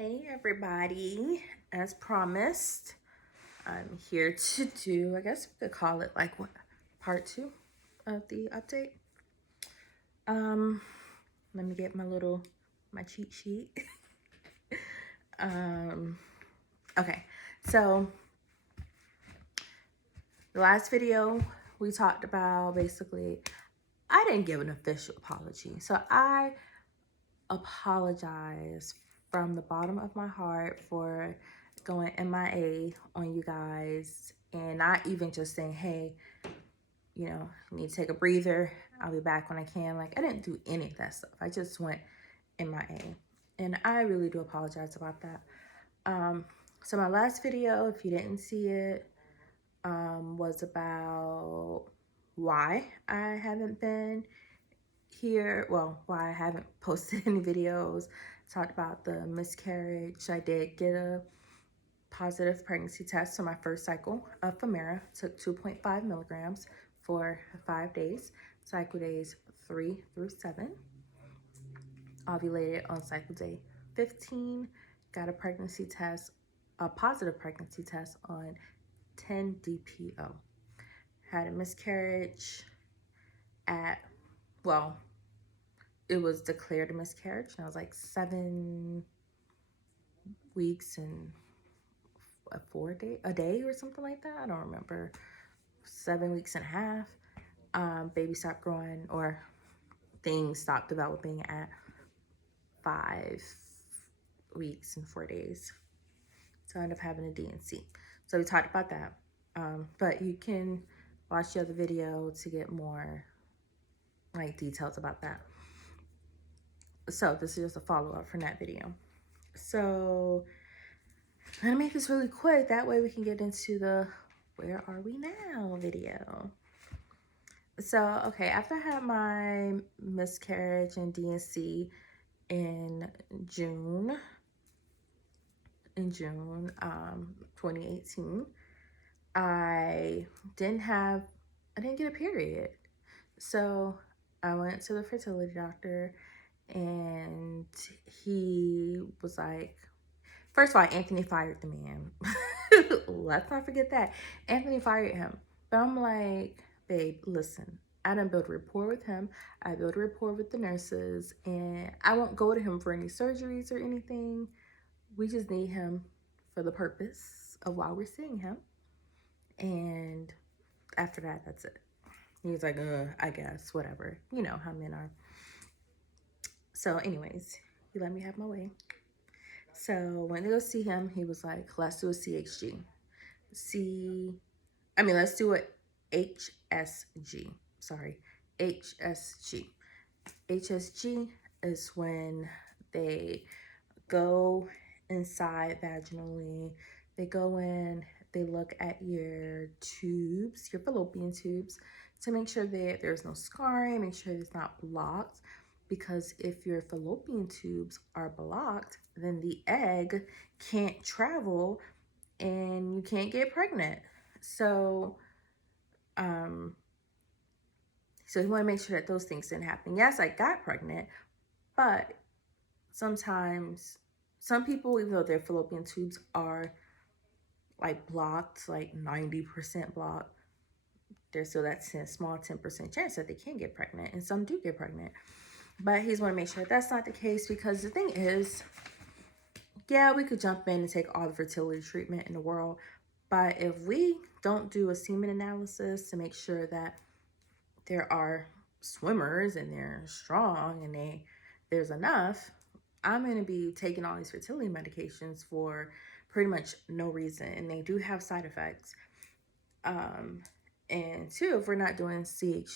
Hey everybody, as promised, I'm here to do, I guess we could call it like what, part two of the update. Um, Let me get my cheat sheet. um, okay, so the last video we talked about basically, I didn't give an official apology. So I apologize from the bottom of my heart for going MIA on you guys and not even just saying, hey, I need to take a breather. I'll be back when I can. Like, I didn't do any of that stuff. I just went MIA. And I really do apologize about that. So my last video, if you didn't see it, was about why I haven't been here. Well, why I haven't posted any videos. Talked about the miscarriage. I did get a positive pregnancy test for my first cycle of Femara. Took 2.5 milligrams for 5 days, cycle days 3 through 7. Ovulated on cycle day 15. Got a positive pregnancy test on 10 DPO. Had a miscarriage it was declared a miscarriage, and I was like 7 weeks and a day or something like that. I don't remember. 7 weeks and a half. Baby stopped growing, or things stopped developing at 5 weeks and 4 days. So I ended up having a D&C. So we talked about that. But you can watch the other video to get more like details about that. So this is just a follow-up from that video. So I'm gonna make this really quick. That way we can get into the where are we now video. So, okay, after I had my miscarriage and D&C in June 2018, I didn't get a period. So I went to the fertility doctor and he was like, first of all, Anthony fired the man. Let's not forget that. Anthony fired him. But I'm like, babe, listen, I done built a rapport with him. I built a rapport with the nurses, and I won't go to him for any surgeries or anything. We just need him for the purpose of while we're seeing him. And after that, that's it. He was like, I guess, whatever. You know how men are. So anyways, he let me have my way. So when I go see him, he was like, let's do a CHG. Let's do a HSG. Sorry, HSG. HSG is when they go inside vaginally. They go in, they look at your tubes, your fallopian tubes, to make sure that there's no scarring, make sure it's not blocked. Because if your fallopian tubes are blocked, then the egg can't travel and you can't get pregnant. So, so you want to make sure that those things didn't happen. Yes, I got pregnant, but sometimes some people, even though their fallopian tubes are like blocked, like 90% blocked, there's still that small 10% chance that they can get pregnant, and some do get pregnant. But he's want to make sure that's not the case, because the thing is, yeah, we could jump in and take all the fertility treatment in the world, but if we don't do a semen analysis to make sure that there are swimmers and they're strong and there's enough, I'm going to be taking all these fertility medications for pretty much no reason, and they do have side effects. And two, if we're not doing CSG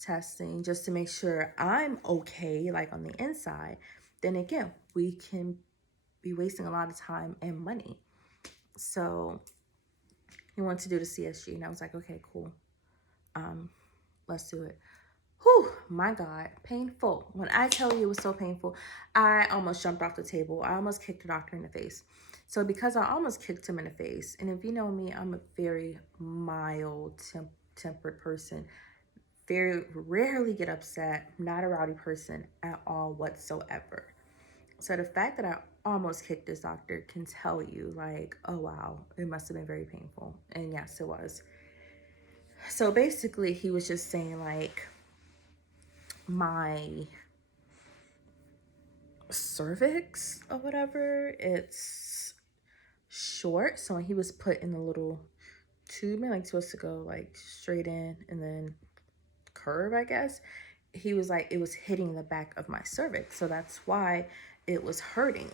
testing just to make sure I'm okay, like on the inside, then again, we can be wasting a lot of time and money. So he wanted to do the CSG, and I was like, okay, cool. Let's do it. Whew, my God, painful. When I tell you it was so painful, I almost jumped off the table. I almost kicked the doctor in the face. So because I almost kicked him in the face, and if you know me, I'm a very mild tempered person. Very rarely get upset, not a rowdy person at all whatsoever. So the fact that I almost kicked this doctor can tell you, like, oh wow, it must have been very painful. And yes, it was. So basically, he was just saying, like, my cervix or whatever, it's short. So when he was put in the little tube, and like supposed to go like straight in and then curve, I guess, he was like, it was hitting the back of my cervix. So that's why it was hurting.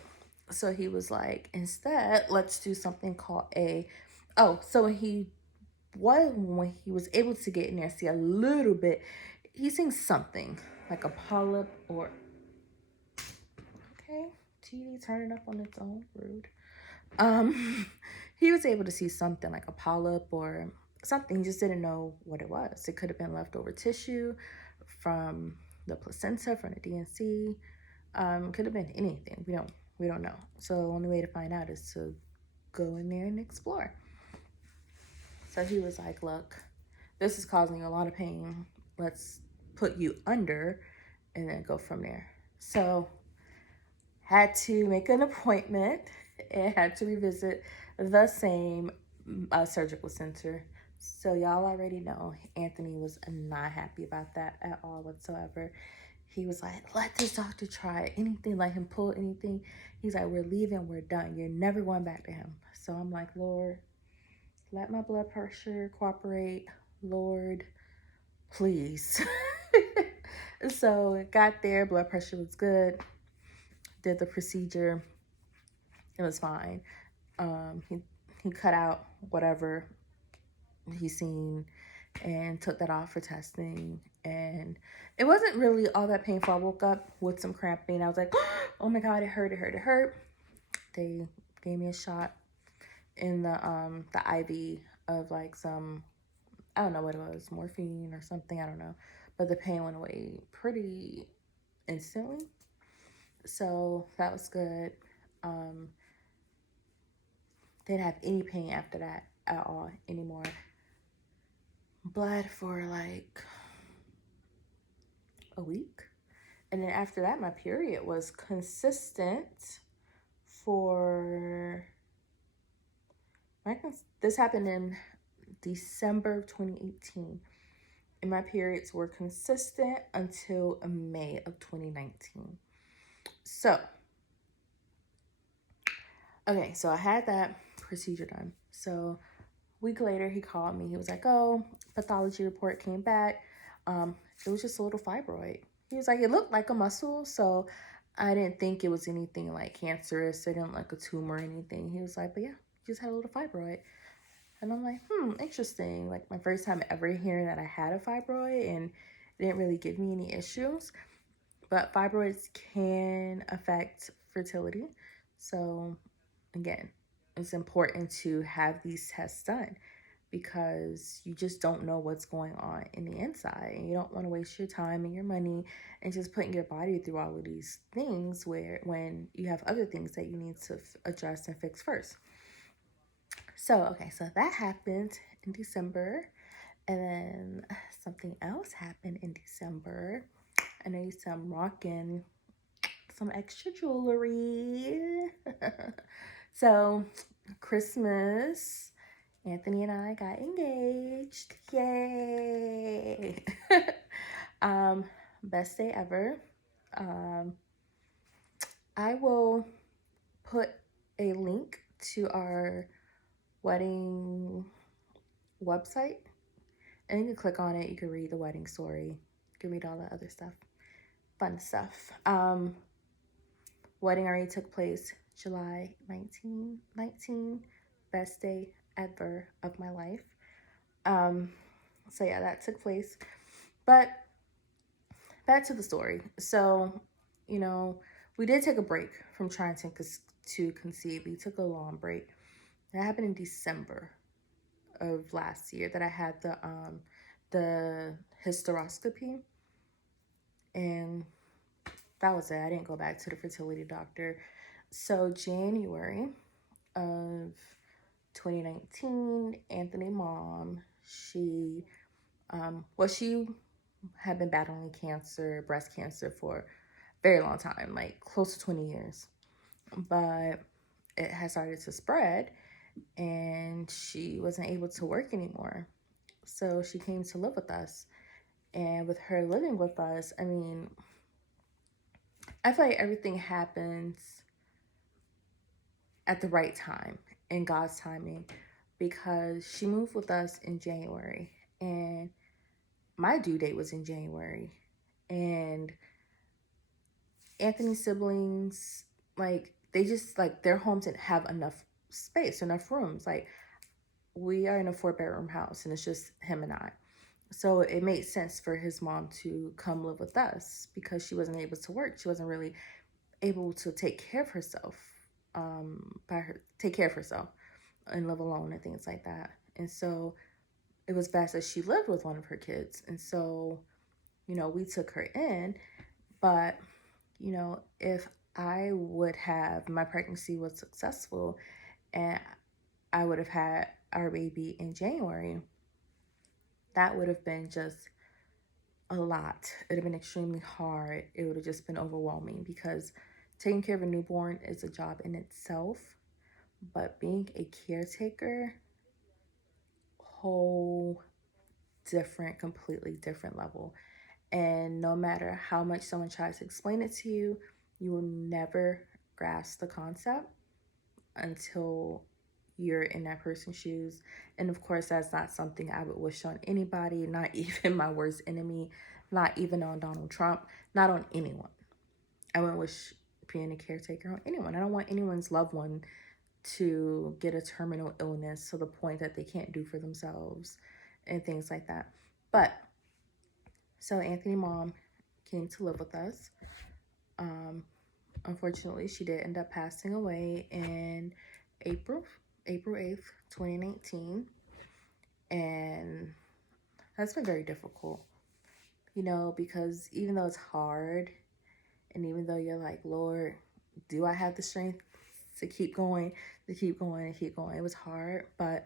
So he was like, instead, let's do something called a, oh, so when he was able to get in there, see a little bit, he's seeing something like a polyp or, okay, TV turning up on its own, rude. Um, he was able to see something like a polyp or something. He just didn't know what it was. It could have been leftover tissue from the placenta, from the DNC. Could have been anything. We don't know. So the only way to find out is to go in there and explore. So he was like, "Look, this is causing you a lot of pain. Let's put you under, and then go from there." So had to make an appointment and had to revisit the same surgical center. So y'all already know Anthony was not happy about that at all whatsoever. He was like, let this doctor try anything, let him pull anything. He's like, we're leaving, we're done. You're never going back to him. So I'm like, Lord, let my blood pressure cooperate. Lord, please. So it got there, blood pressure was good, did the procedure, it was fine. He cut out whatever he seen and took that off for testing, and it wasn't really all that painful. I woke up with some cramping. I was like, oh my god, it hurt. They gave me a shot in the IV of like some, I don't know what it was, morphine or something, I don't know, but the pain went away pretty instantly, so that was good. um didn't have any pain after that at all anymore. Bled for like a week. And then after that, my period was consistent for this happened in December of 2018. And my periods were consistent until May of 2019. So, okay, so I had that procedure done. So, a week later, he called me. He was like, oh, pathology report came back. It was just a little fibroid. He was like, it looked like a muscle, so I didn't think it was anything like cancerous. It didn't look like a tumor or anything. He was like, but yeah, you just had a little fibroid. And I'm like, interesting. Like my first time ever hearing that I had a fibroid, and it didn't really give me any issues. But fibroids can affect fertility. So again, it's important to have these tests done because you just don't know what's going on in the inside, and you don't want to waste your time and your money and just putting your body through all of these things where when you have other things that you need to address and fix first. So okay, so that happened in December, and then something else happened in December. I know you said I'm rocking some extra jewelry. So Christmas, Anthony and I got engaged. Yay! um, Best day ever. Um, I will put a link to our wedding website, and you can click on it. You can read the wedding story. You can read all the other stuff, fun stuff. Wedding already took place July 1919. Best day ever of my life. So yeah, that took place. But back to the story. So, you know, we did take a break from trying to conceive. We took a long break. That happened in December of last year that I had the hysteroscopy, and that was it. I didn't go back to the fertility doctor. So January of 2019, Anthony mom, she she had been battling cancer, breast cancer, for a very long time, like close to 20 years. But it had started to spread, and she wasn't able to work anymore. So she came to live with us. And with her living with us, I mean, I feel like everything happens at the right time, in God's timing, because she moved with us in January, and my due date was in January. And Anthony's siblings, like, they just, like, their homes didn't have enough space, enough rooms. Like, we are in a 4-bedroom house, and it's just him and I. So it made sense for his mom to come live with us because she wasn't able to work. She wasn't really able to take care of herself, take care of herself and live alone and things like that. And so it was best that she lived with one of her kids. And so, we took her in. But, if I would have, my pregnancy was successful and I would have had our baby in January, that would have been just a lot. It would have been extremely hard. It would have just been overwhelming because taking care of a newborn is a job in itself. But being a caretaker, whole different, completely different level. And no matter how much someone tries to explain it to you, you will never grasp the concept until you're in that person's shoes. And of course, that's not something I would wish on anybody, not even my worst enemy, not even on Donald Trump, not on anyone. I wouldn't wish being a caretaker on anyone. I don't want anyone's loved one to get a terminal illness to the point that they can't do for themselves and things like that. But so Anthony's mom came to live with us. Um, Unfortunately, she did end up passing away in April, April 8th, 2019. And that's been very difficult, because even though it's hard, and even though you're like, Lord, do I have the strength to keep going, to keep going, and keep going? It was hard, but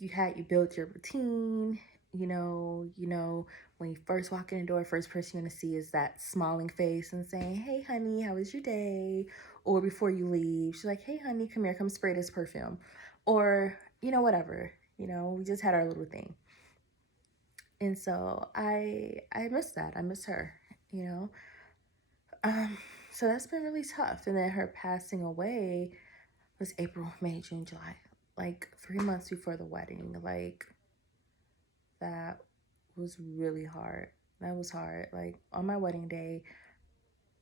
you built your routine. When you first walk in the door, first person you're gonna see is that smiling face and saying, "Hey, honey, how was your day?" Or before you leave, she's like, "Hey, honey, come here, come spray this perfume," or whatever. We just had our little thing, and so I miss that. I miss her. You know, um, so that's been really tough. And then her passing away was April, May, June, July, like 3 months before the wedding. Like, that was really hard. That was hard. Like, on my wedding day,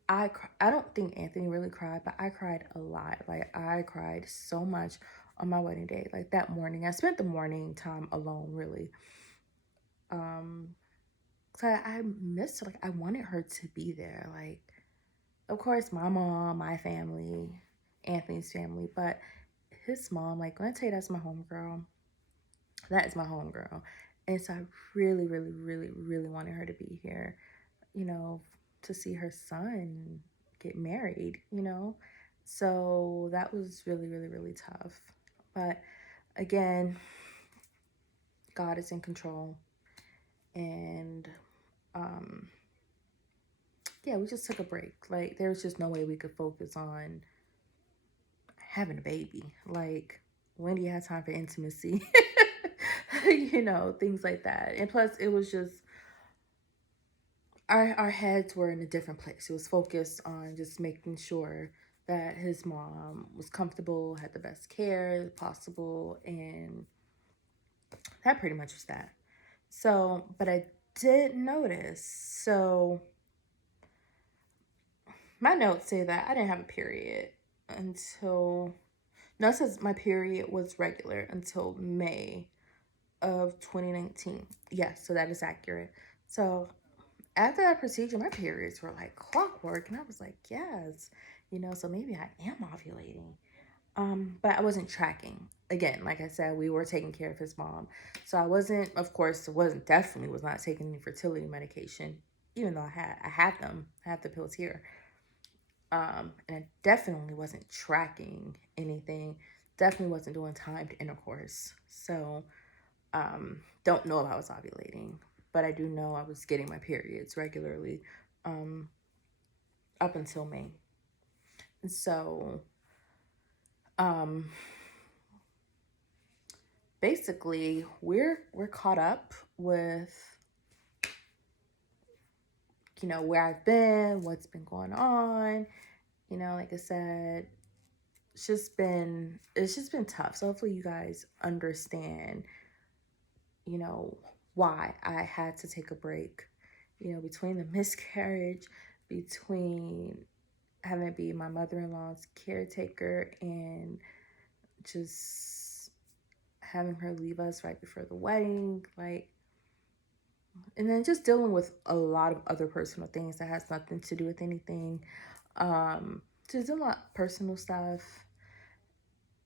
I don't think Anthony really cried, but I cried a lot. Like, I cried so much on my wedding day. Like, that morning, I spent the morning time alone, really. So I missed her. Like, I wanted her to be there. Like, of course, my mom, my family, Anthony's family, but his mom, like, when I tell you that's my homegirl, that is my homegirl. And so I really, really, really, really wanted her to be here, you know, to see her son get married. So that was really, really, really tough. But again, God is in control. And um, yeah, we just took a break. Like, there was just no way we could focus on having a baby. Like, when do you have time for intimacy? Things like that. And plus, it was just our heads were in a different place. It was focused on just making sure that his mom was comfortable, had the best care possible, and that pretty much was that. So, but I did notice. So, my notes say that I didn't have a period until, no, it says my period was regular until May of 2019. Yes, so that is accurate. So after that procedure, my periods were like clockwork, and I was like, yes, so maybe I am ovulating. But I wasn't tracking. Again, like I said, we were taking care of his mom, so I wasn't. Of course, definitely was not taking any fertility medication, even though I had them. I have the pills here. And I definitely wasn't tracking anything. Definitely wasn't doing timed intercourse. So, don't know if I was ovulating, but I do know I was getting my periods regularly. Um, up until May. And so, um, basically, we're caught up with, you know, where I've been, what's been going on. You know, like I said, it's just been tough. So hopefully you guys understand, you know, why I had to take a break. You know, between the miscarriage, between having to be my mother-in-law's caretaker, and just having her leave us right before the wedding, like, and then just dealing with a lot of other personal things that has nothing to do with anything. Just a lot of personal stuff.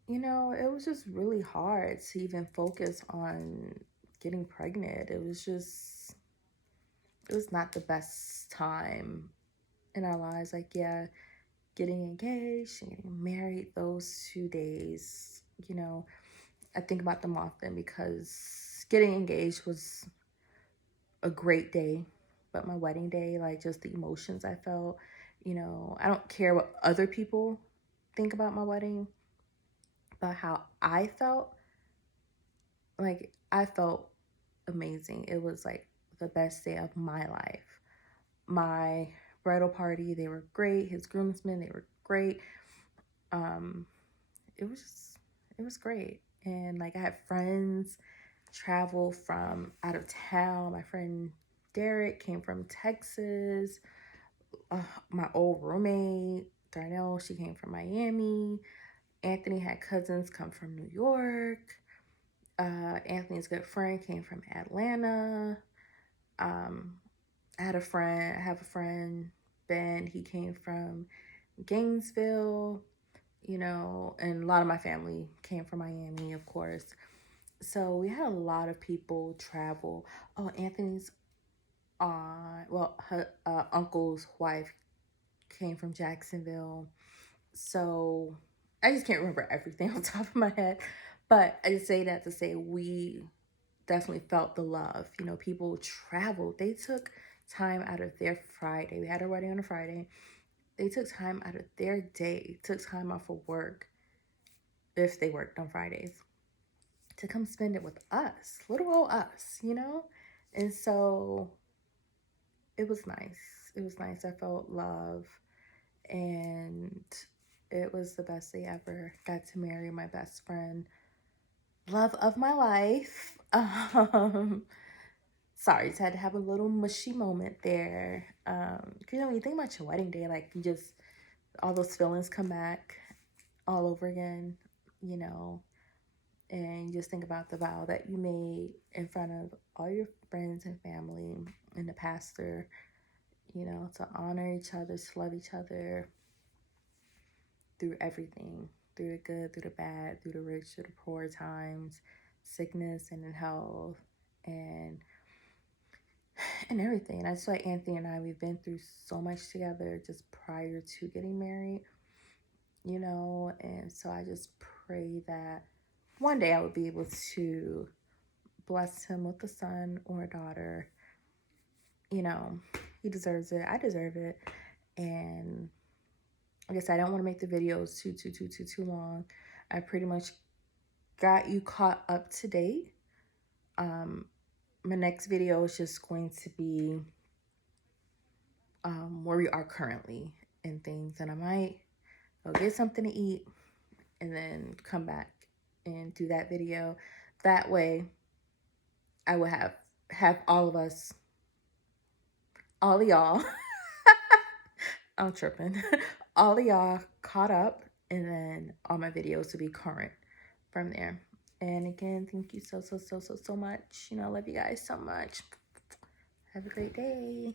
You know, it was just really hard to even focus on getting pregnant. It was not the best time in our lives. Like, yeah, getting engaged and getting married, those 2 days, you know, I think about them often because getting engaged was a great day, but my wedding day, like just the emotions I felt, you know, I don't care what other people think about my wedding, but how I felt, like I felt amazing. It was like the best day of my life. My bridal party, they were great. His groomsmen, they were great. Um, it was just, it was great. And like I had friends travel from out of town. My friend Derek came from Texas. My old roommate Darnell, she came from Miami. Anthony had cousins come from New York. Anthony's good friend came from Atlanta. Um, I have a friend, Ben, he came from Gainesville, you know, and a lot of my family came from Miami, of course. So we had a lot of people travel. Oh, Anthony's her uncle's wife came from Jacksonville. So I just can't remember everything on top of my head. But I just say that to say we definitely felt the love. You know, people traveled. They took time out of their Friday. We had our wedding on a Friday. They took time out of their day, took time off of work if they worked on Fridays to come spend it with us, little old us, you know? And so it was nice. It was nice. I felt love, and it was the best day ever. Got to marry my best friend, love of my life. Sorry, just had to have a little mushy moment there. You know, when you think about your wedding day, like you just, all those feelings come back all over again, you know, and you just think about the vow that you made in front of all your friends and family and the pastor, you know, to honor each other, to love each other through everything, through the good, through the bad, through the rich, through the poor times, sickness and in health, and everything. And I just like Anthony and I, we've been through so much together just prior to getting married, you know, and so I just pray that one day I would be able to bless him with a son or a daughter. You know, he deserves it. I deserve it. And like I said, I don't want to make the videos too long. I pretty much got you caught up to date. My next video is just going to be where we are currently and things. And I might go get something to eat and then come back and do that video. That way I will have all of us, all of y'all, I'm tripping, all of y'all caught up, and then all my videos to be current from there. And again, thank you so much. You know, I love you guys so much. Have a great day.